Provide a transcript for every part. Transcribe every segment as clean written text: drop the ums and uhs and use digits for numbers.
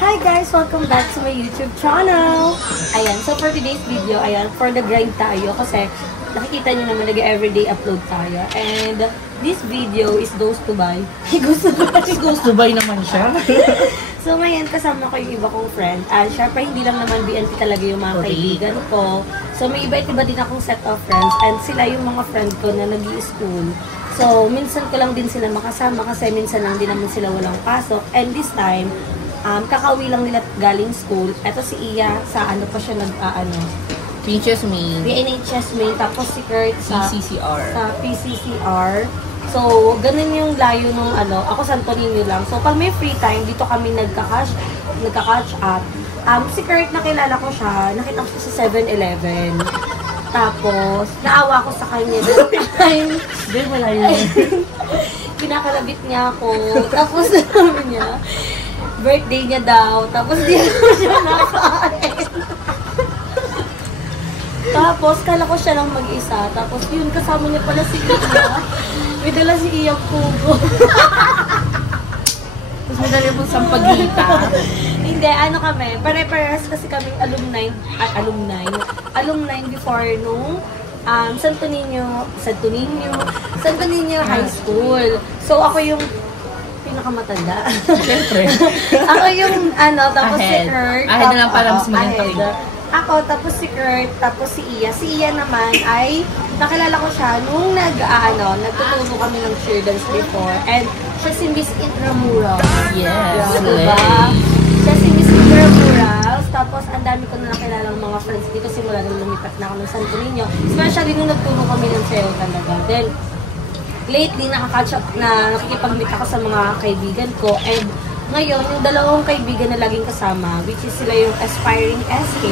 Hi guys! Welcome back to my YouTube channel! Ayan, so for today's video, ayan, for the grind tayo kasi nakikita nyo naman nag-everyday upload tayo. And this video is goes to buy. Goes to buy naman siya. So ngayon kasama ko yung iba kong friend. And syempre hindi lang naman BNT talaga yung mga kaibigan ko. So may iba-iba din akong set of friends. And sila yung mga friend ko na nag-i-school. So minsan ko lang din sila makasama kasi minsan lang din naman sila walang pasok. And this time, kakauwi lang nila galing school. Eto si Iya, sa ano pa siya Pinches me. PNHS main, tapos si Kurt sa PCCR. Sa PCCR. So, ganun yung layo nung ako Santo Niño lang. So, pag may free time, dito kami nagka-catch up. Si Kurt, nakilala ko siya, nakita ko siya sa 7-Eleven. Tapos, naawa ko sa kanya. Hindi, wala yun. Pinakalabit niya ako. Tapos, sabi niya, birthday niya daw. Tapos, di ako siya nakain. Tapos, kala ko siya lang mag-isa. Tapos, yun, kasama niya pala si Iya. May dala si Iya Kubo. Tapos may dali po sampagita. Hindi, kami. Pare-parehas kasi kaming alumni before nung Santo Niño High School. So, ako yung pinakamatanda. Siyempre. Ako yung tapos si Kurt. Ahead na lang para mas maganda. Ako, tapos si Kurt, tapos si Iya. Si Iya naman ay, nakilala ko siya nung nagtuturo kami ng cheer dance before. And siya si Miss Intramural. Yes. Diba? Siya si Miss Intramural. Tapos, ang dami ko na nakilalang mga friends dito simula nung lumipat na ako ng Santo Niño. Especially nung nagturo kami ng sayo talaga. Then, lately, nakaka-catch up na nakikipag-meet ako sa mga kaibigan ko. And, ngayon, yung dalawang kaibigan na laging kasama, which is sila yung aspiring SK,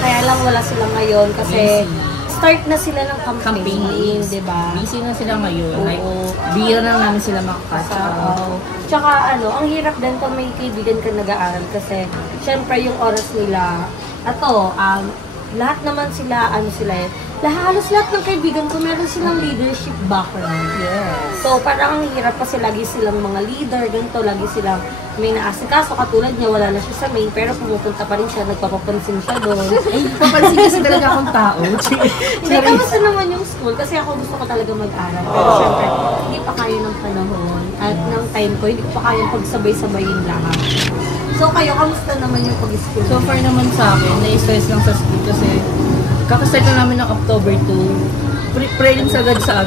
kaya lang wala sila ngayon kasi start na sila ng campaign, di ba? Busy na sila ngayon. Oo. Like, bira na namin sila makakasa. Tsaka ang hirap din pag may kaibigan ka nag-aaral kasi syempre yung oras nila, lahat naman sila, halos lahat ng kaibigan ko meron silang leadership background. Yes. So, parang ang hirap kasi lagi silang mga leader, ganito, lagi silang may naasikaso, katulad niya, wala na siya sa main, pero pumupunta pa rin siya, nagpapapansin siya doon. Ay, papansin kasi talaga akong tao. Hindi, kamusta naman yung school? Kasi ako gusto ko talaga mag-aral. Pero syempre, hindi pa kaya ng panahon at ng time ko, hindi ko pa kaya pagsabay-sabayin lahat. So, kayo, kamusta naman yung pag-school? So far naman sa akin, na-stress lang sa school kasi kakastart na namin ng October 2. Prelims agad sa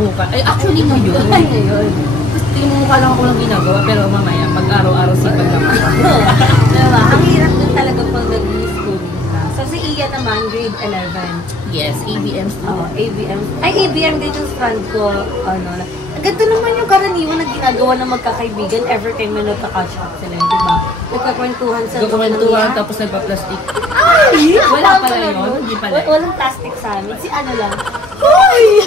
buka. Ay, actually ngayon. Ay, ngayon. Tingin mo mukha lang ako lang ginagawa, pero mamaya, mag-araw-araw sipag lang ako. Diba? Ang hirap din talaga pag nag-school ka. So, si Iya naman, grade 11. Yes, ABM student. ABM. Ay, ABM din yung strand ko. Ganda naman yung karaniwan na ginagawa ng magkakaibigan every time na nagka-catch up sila, di ba? Nagkakwentuhan sa Nagkakwentuhan, tapos nagpa-plastic. Ay! Wala pala yun? Hindi pala. Walang plastic sa amin. Si lang. Hoy!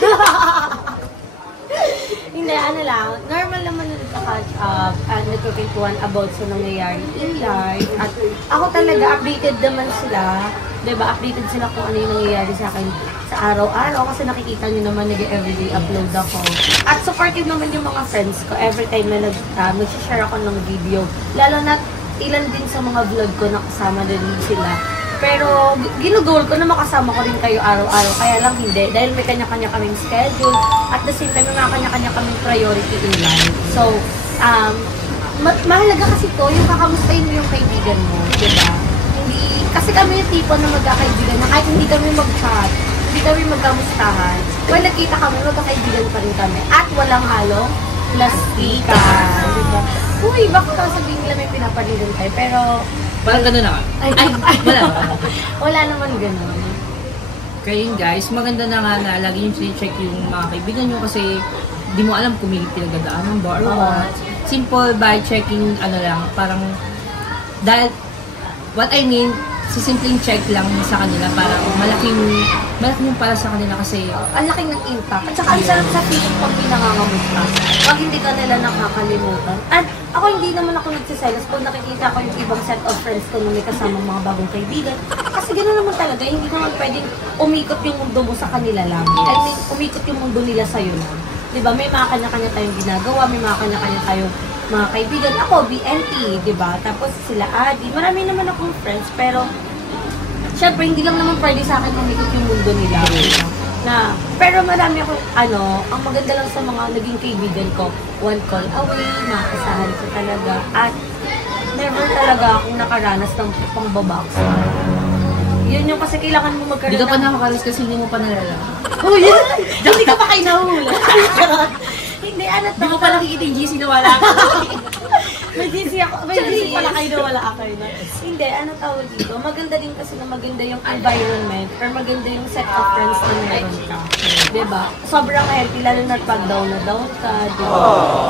Hindi, lang. Normal naman na nagka-catch up at nagkakwentuhan about sa nangyayari in life. At ako talaga, updated naman sila. Diba? Updated sila kung ano yung nangyayari sa akin sa araw-araw kasi nakikita nyo naman nag-everyday upload ako. At supportive naman yung mga friends ko every time na nag-share ako ng video. Lalo na ilan din sa mga vlog ko na kasama din sila. Pero ginugol ko na makasama ko rin kayo araw-araw. Kaya lang hindi. Dahil may kanya-kanya kaming schedule. At the same time, may mga kanya-kanya kaming priority in life. So, mahalaga kasi to yung kakamustahin mo yung kaibigan mo. Diba? Kasi kami yung tipo na magkakaibigan na kahit hindi kami mag-chat, hindi kami magkamustahan. Well, nagkita kami, magkakaibigan pa rin kami. At walang halong plastikan. Diba? Uy, baka sabihin nila may pinapalitan tayo. Pero, Parang gano'n naman. Wala ba? Wala naman gano'n. Kaya yun guys, maganda na nga na lagi nyo check yung mga kaibigan nyo kasi di mo alam kung may pinagdadaanan ba or what. Simple by checking, parang, dahil, what I mean, sisimpleng check lang sa kanila para malaking para sa kanila kasi ang laking ng impact. At saka ang sarap sa feeling pag pinangangamusta. Pag hindi ka nila nakakalimutan. At ako hindi naman ako nagsiselos kung nakikita ko yung ibang set of friends ko na may kasama mga bagong kaibigan. Kasi gano'n naman talaga, hindi naman pwedeng umikot yung mundo mo sa kanila lang. I mean, umikot yung mundo nila sa'yo lang. Diba? May mga kanya-kanya tayong ginagawa, may mga kanya-kanya tayong mga kaibigan. Ako, BNT, di ba? Tapos sila Adi. Marami naman akong friends, pero syempre, hindi lang naman pwede sa akin mamikot yung mundo nila. Pero marami akong, ang maganda lang sa mga naging kaibigan ko, one call away, makakasahan ko talaga. At never talaga akong nakaranas ng pangbabox. Yun yung kasi kailangan mo magkaroon Hindi ka pa nakakalas kasi hindi mo pa nalalaman. Oh, yun! Hindi ka pa kayo nahula. Hindi, Hindi mo pa nakikita yung GC na wala ka. May GC pala kayo na wala ako na. Hindi, tawag dito? Maganda din kasi na maganda yung environment or maganda yung set of friends na meron ka. Diba? Sobrang healthy, lalo na pag down na down ka. Diba?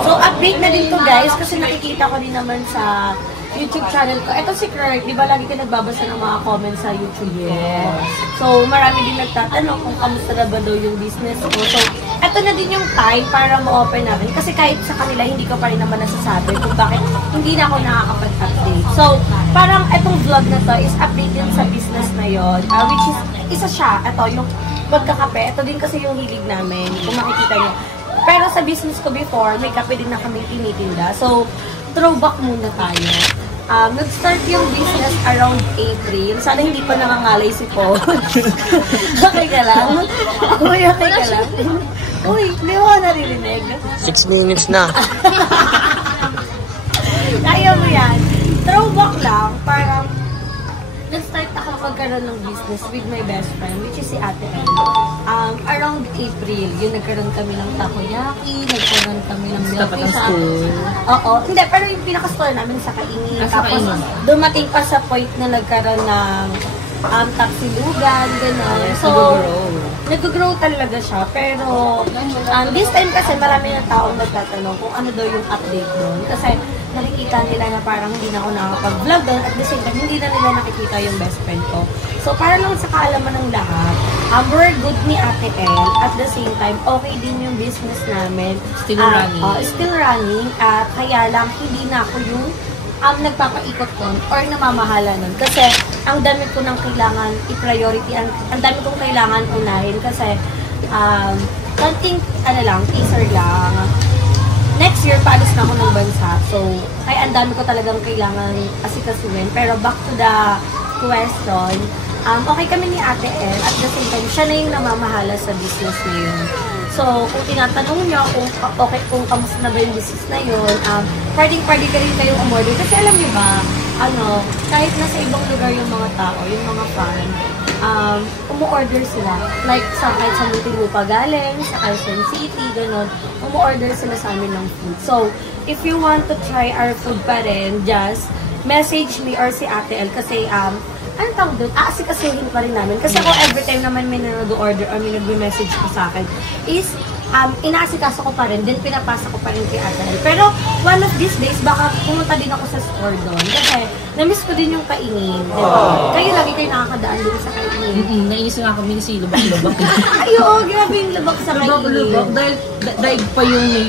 So, update na din to guys kasi nakikita ko din naman sa YouTube channel ko. Ito si Kirk, di ba lagi ka nagbabasa ng mga comments sa YouTube ko? Yes. So, marami din nagtatanong kung kamusta na ba daw yung business ko. So, ito na din yung time para ma-open namin. Kasi kahit sa kanila, hindi ko pa rin naman nasasabi kung bakit hindi na ako nakakapag-update. So, parang itong vlog na to is update din sa business na yon, which is, isa siya, ito, yung pagkakape. Ito din kasi yung hilig namin, kung makikita nyo. Pero sa business ko before, may kape din na kami tinitinda. So, throwback muna tayo. Nag-start yung business around April. Sana hindi pa nangangalay si Paul. Okay ka lang? Uy, okay ka lang? Uy, hindi mo naririnig. 6 minutes na. Kaya mo yan. Throwback lang, parang nag-start ako magkaroon ng business with my best friend, which is si Ate Elle. Around April, yun nagkaroon kami ng takoyaki, nagkaroon kami ng Dapat ang school. Oo. Hindi, pero yung pinaka-store namin sa Kaingin. Tapos, dumating pa sa point na nagkaroon ng taksilugan, gano'n. So, nag-grow talaga siya. Pero, this time kasi marami na taong nagtatanong kung ano daw yung update doon. Kasi, nakikita nila na parang hindi na ako nakakapag-vlog doon. At the same time, hindi na nila nakikita yung best friend ko. So, para lang sa kaalaman ng lahat, we're good ni Ate Elle. At the same time, okay din yung business namin. Still running. Still running. At kaya lang, hindi na ako yung nagpapaikot nun or namamahala nun. Kasi, ang dami ko nang kailangan i-priority. Ang dami kong kailangan unahin. Kasi, konting, teaser lang. Next year, paalis na ako ng bansa. So, kaya ang dami ko talagang kailangan asikasuhin. Pero back to the question, okay kami ni Ate Elle. At the same time, siya na yung namamahala sa business na yun. So, kung tinatanong niyo kung kamusta na ba yung business na yun, pwedeng-pwede ka rin kayong umorder. Kasi alam niyo ba, kahit nasa ibang lugar yung mga tao, yung mga fan, umu-order sila. Like, kahit sa Muntinlupa galing, sa Quezon City, gano'n, umu-order sila sa amin ng food. So, if you want to try our food pa rin, just message me or si Ate Elle kasi, ano tawag doon? Asikasuhin pa rin namin. Kasi ako every time naman may nanodo-order or may nagme-message ko sa akin is, inaasikaso ko pa rin, then pinapasa ko pa rin kay Ate Elle. Pero, one of these days, baka pumunta din ako sa store doon. Kasi, na-miss ko din yung Kaingin. Diba? Kayo lagi kayo nakakadaan din sa Kaingin. Nainis nga kami kasi lubak-lubak. Ay, oo, grabe yung lubak sa Kaingin. Lubak-lubak. Dahil daig pa yung may,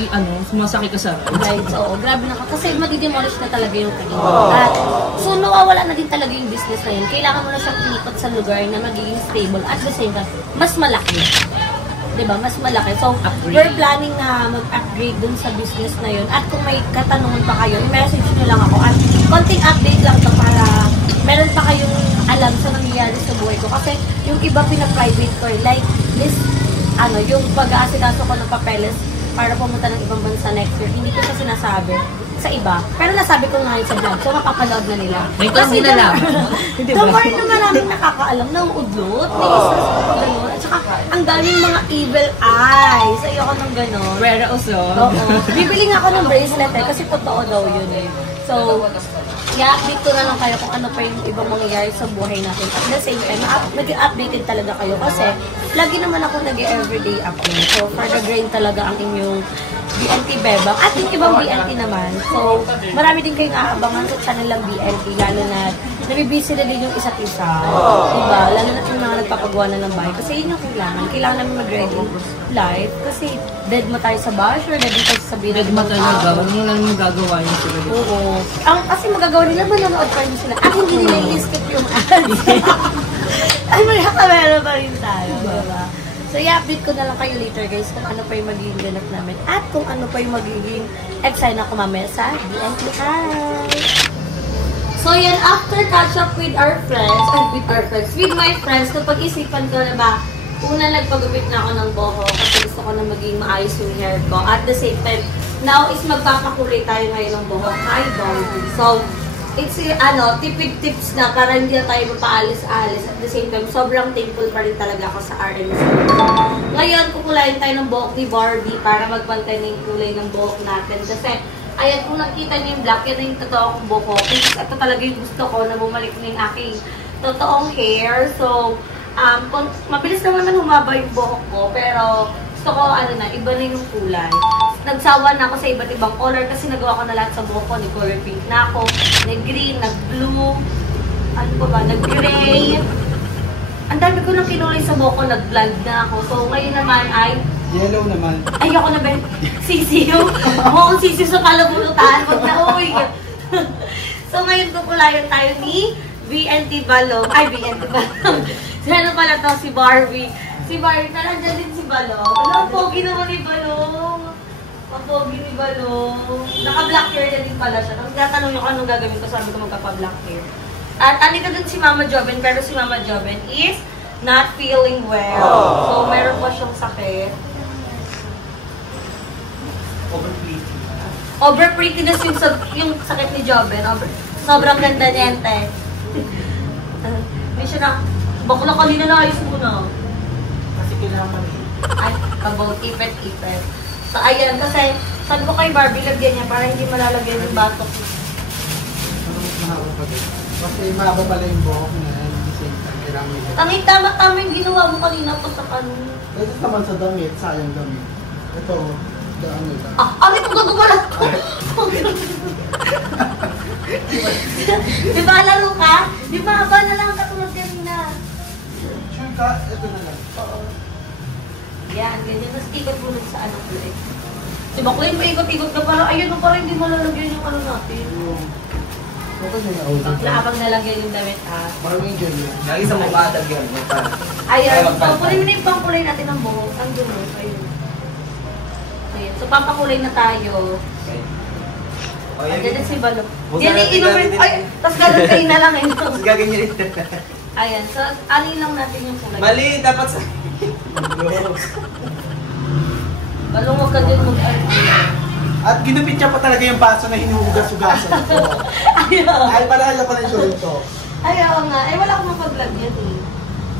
sumasakit ka sa right, oo, grabe na kasi magdidemolish na talaga yung Kaingin. At, so, nawawala na din talaga yung business na yun. Kailangan mo na siyang inikot sa lugar na magiging stable. At the same time, mas malaki. Diba? Mas malaki. So, we're planning na mag-upgrade dun sa business na yun. At kung may katanungan pa kayo, i-message nyo lang ako. At konting update lang to para meron pa kayong alam sa nangyayari sa buhay ko. Kasi yung iba pina-private ko, like this, yung pag-aasikaso ko ng papeles para pumunta ng ibang bansa next year, hindi ko siya sinasabi sa iba. Pero nasabi ko nga yun sa vlog, so mapapanood na nila. May kung hindi na lang. The more na maraming nakakaalam na udlot, may isas ko gano'n. At saka, ang daming mga evil eyes. Ayoko ng gano'n. Where also? Oo. Bibili nga ako ng bracelet kasi totoo daw yun eh. So, i-update ko na lang kayo kung ano pa yung ibang mangyayari sa buhay natin. At the same time, nag-updated talaga kayo kasi lagi naman ako nag-everyday upload. So, for the grain talaga ang inyong BNT Bebang at yung ibang BNT naman. So, marami din kayong aabangan sa channel ng BNT, lalo na nabibisi na din yung isa't isa. Diba? Lalo na yung mga nagpapagawa na ng bahay. Kasi yun yung kailangan. Kailangan namin mag-ready live. Kasi dead mo tayo sa basher, dead mo tayo sa sabihin. Dead mo talaga. Huwag mo lang magagawa yun sila. Oo. Kasi magagawa nila, manonood pa rin sila. At hindi nila i-skip yung ads. Ay, may kamera pa rin tayo. Diba? So, So, i-update ko na lang kayo later guys kung ano pa yung magiging ganap namin at kung ano pa yung magiging excited ako mamaya sa BNT High. So, yan, after catch up with my friends, napag-isipan ko na ba, una nagpagupit na ako ng buhok kasi gusto ko na maging maayos yung hair ko. At the same time, now is magpapakulay tayo ngayon ng buhok. Hi, Barbie. So, it's, tipid tips na para hindi na tayo mapaalis-alis. At the same time, sobrang thankful pa rin talaga ako sa RMC. Ngayon, kukulayin tayo ng buhok ni Barbie para magpantay na yung kulay ng buhok natin. Kasi, ayan, kung nakita niyo yung black, yan na yung totoong buhok. Ito talaga yung gusto ko na bumalik na yung aking totoong hair. So, mabilis naman humaba yung buhok ko, pero gusto ko, iba na yung kulay. Nagsawa na ako sa iba't ibang color kasi nagawa ko na lahat sa buhok ko. Nag-color pink na ako, nag-green, nag-blue, nag-gray. Ang dami ko nang kinulay sa buhok ko, nag-blonde na ako. So, ngayon naman ay yellow naman. Ayoko na ba? Sisiyo. Mukhang sisiyo sa kalabulutan. Wag na, uy. So, ngayon kukulayan tayo ni BNT Balong. Ay, BNT Balong. Ano pala to? Si Barbie. Si Barbie. Nandiyan din si Balong. Ang pogi naman ni Balong. Ang pogi ni Balong. Naka-black hair na din pala siya. Tapos natanong niyo kung anong gagawin ko. Sabi ko magkapa-black hair. At andito din si Mama Joven. Pero si Mama Joven is not feeling well. So, meron pa siyang sakit. Over-prettiness yung sakit ni Joven. Sobrang ganda niya, ente. May siya na, bakla kanina na ayos muna. Kasi kailangan Ay, about ipet-ipet. So, ayan, kasi sabi ko kay Barbie, lagyan niya para hindi malalagyan yung batok. mahaba pa din. Kasi mahaba pala yung buhok na yan. Kailangan nila. Tanging tama-tama yung ginawa mo kanina pa sa kanin. Ito naman sa damit, sayang damit. Ito, ano ito? Ang ito gagawalan ko! Di ba lalo ka? Di ba haba na lang katulad kanina? Sure ka? Ito na lang. Oo. Yan, ganyan. Tapos ikot mo sa ano ko eh. Si Baklay, paikot-ikot ka para, ayun mo parang hindi malalagyan yung ano natin. Okay na yung Bakla abang nalagyan yung damit Parang yung gel yan. Lagi sa mabatag yan. Ayan, so kunin mo na yung pangkulay natin ng buhok. Ang gulo, ayun. Ayan, so papakulay na tayo. O, Andiyan na si Balong. Busa Yan natin yung inumin. natin. Ay, tapos gano'n kayo na lang eh. Tapos gaganyan rin. Ayan, so alin lang natin yung kulay. Mali, dapat sa... Balong, huwag ka din At ginupit niya pa talaga yung baso na hinuhugas-hugasan ko. Ayaw. Ay, palala pa rin siya ito. Ayaw nga. Eh, wala akong mapag-vlog yan eh.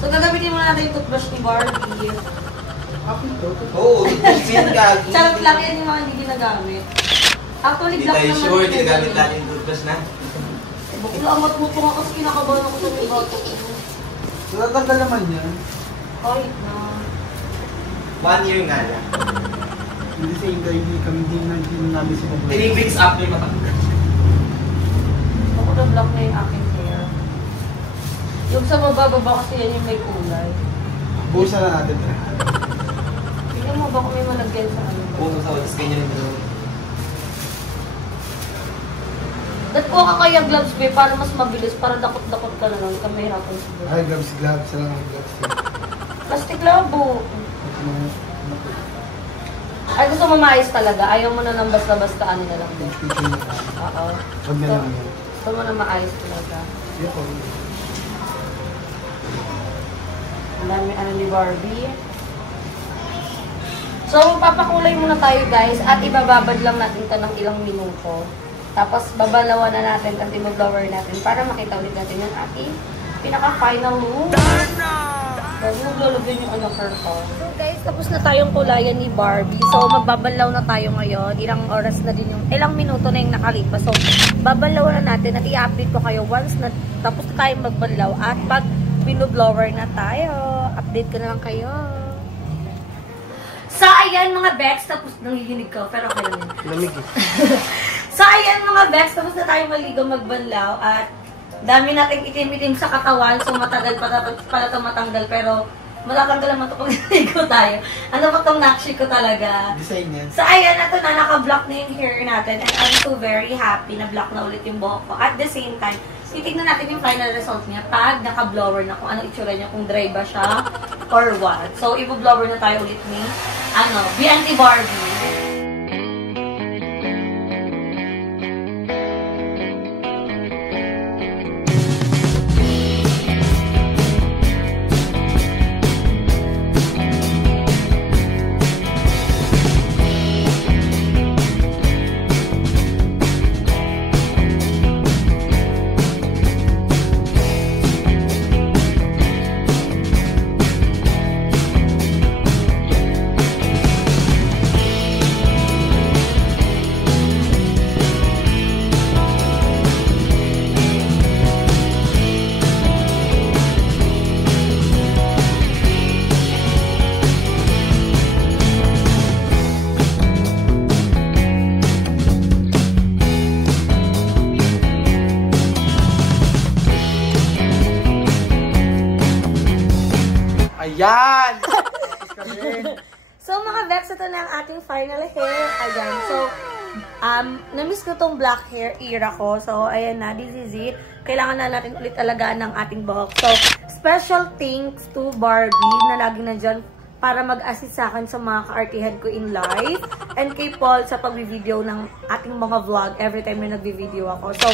So, gagamitin muna natin yung toothbrush ni Barbie. Ako ito. Oo, yan gagi. Charot lang yan yung mga hindi ginagamit. Actually, Hindi black tayo naman sure, yung ginagamit gagawin. natin yung toothbrush na. Bakla, amat-muto nga kasi kinakabahan ako sa mga batok ko. Natanggal naman yan. Kahit na. 1 year nga lang. Hindi sa Inga, hindi kami din namin sinubuhay. 3 weeks after matanggal. Ako na black na yung aking hair. Yung sa mabababa kasi yan yung may kulay. Busa na natin. Tingnan mo ba kung may malagyan sa ano? Puto sa walis, ganyan yung dalawa. Ba't ko ka kaya gloves, babe, para mas mabilis, para dakot-dakot ka na lang, kami hirapan siguro. Ay, gloves. Lang ang gloves. Plastic labo. Ay, gusto mo maayos talaga. Ayaw mo na ng basta-basta ano na lang. Picture na. Oo. Huwag na lang yan. Gusto mo na maayos talaga. Yun po. Ang dami ano ni Barbie. So, papakulay muna tayo guys at ibababad lang natin ito ng ilang minuto. Tapos, babalawan na natin at i-blower natin para makita ulit natin yung ating pinaka-final look. Dahil naglalagyan yung ano purple. So guys, tapos na tayong kulayan ni Barbie. So, magbabalaw na tayo ngayon. Ilang oras na din yung, ilang minuto na yung nakalipas. So, babalaw na natin at i-update ko kayo once na tapos na tayong magbalaw at pag binublower na tayo. Update ko na lang kayo. So, ayan mga Bex, tapos nangiginig ko, pero okay lang yun. Lamig eh. So, ayan mga Bex, tapos na tayo maligo magbanlaw at dami nating itim-itim sa katawan, so matagal pala ito matanggal, pero matatanggal naman ito pag naligo tayo. Ano ba itong nakshi ko talaga? Design yan. So, ayan, ito na, naka-block na yung hair natin and I'm so very happy na block na ulit yung buhok ko. At the same time, titignan natin yung final result niya pag naka-blower na kung anong itsura niya, kung dry ba siya or what. So, i-blower na tayo ulit ni, BNT Barbie. Ayan! So, mga Vex, ito na ang ating final hair. Ayan. So, na-miss ko tong black hair era ko. So, ayan na. This is it. Kailangan na natin ulit alagaan ng ating buhok. So, special thanks to Barbie na lagi nandyan para mag-assist sa akin sa mga kaartihan ko in life. And kay Paul sa pag-video ng ating mga vlog every time na nag-video ako. So,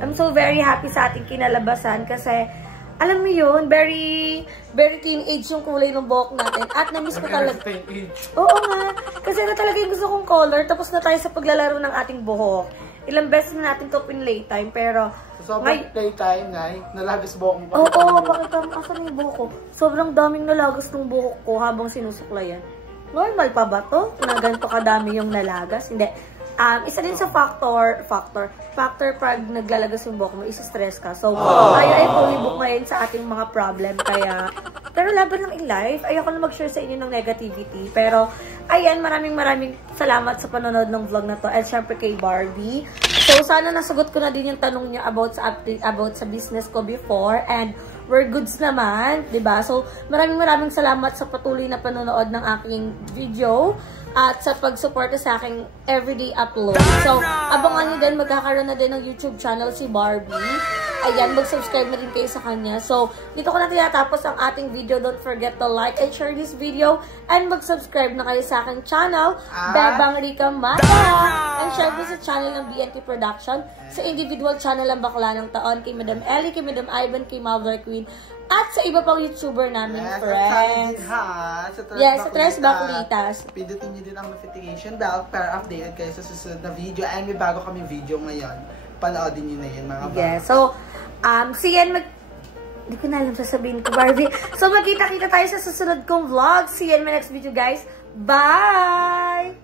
I'm so very happy sa ating kinalabasan kasi alam mo yun, very teenage yung kulay ng buhok natin. At na-miss ko talaga. Oo nga. Kasi na talaga yung gusto kong color. Tapos na tayo sa paglalaro ng ating buhok. Ilang beses na natin to pinlay time. Pero, sobrang playtime, Nay. Nalagas buhok mo. Oo, pakita mo. Asan yung buhok ko? Sobrang daming nalagas ng buhok ko habang sinusuklayan. Normal pa ba to? Na ganito kadami yung nalagas? Hindi. Isa din sa factor pag naglalagas yung buhok mo, isa-stress ka. So, tayo ay fully book ngayon sa ating mga problem. Kaya, pero laban lang in life. Ayoko na mag-share sa inyo ng negativity. Pero, ayan, maraming salamat sa panonood ng vlog na to. At syempre kay Barbie. So, sana nasagot ko na din yung tanong niya about sa business ko before. And, we're goods naman, 'di ba? So, maraming salamat sa patuloy na panonood ng aking video at sa pag-suporta sa aking everyday upload. So, abangan niyo din, magkakaroon na din ng YouTube channel si Barbie. Ayan, mag-subscribe na din kayo sa kanya. So, dito ko na tinatapos ang ating video. Don't forget to like and share this video and mag-subscribe na kayo sa aking channel, Bebang Rica Mata. And syempre sa channel ng BNT Production, sa individual channel ng Bakla ng Taon, kay Madam Ellie, kay Madam Ivan, kay Mother Queen, at sa iba pang YouTuber namin, friends. Sa Tres Baklitas. Pindutin nyo din ang notification bell para updated kayo sa susunod na video. And may bago kaming video ngayon. Panoodin nyo na yun, mga ba. Yeah, so, hindi ko na alam sasabihin ko, Barbie. So, magkita-kita tayo sa susunod kong vlog. See you in my next video, guys. Bye!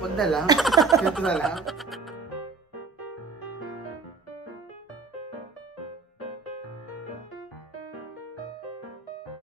Wag na lang. Ganito na lang.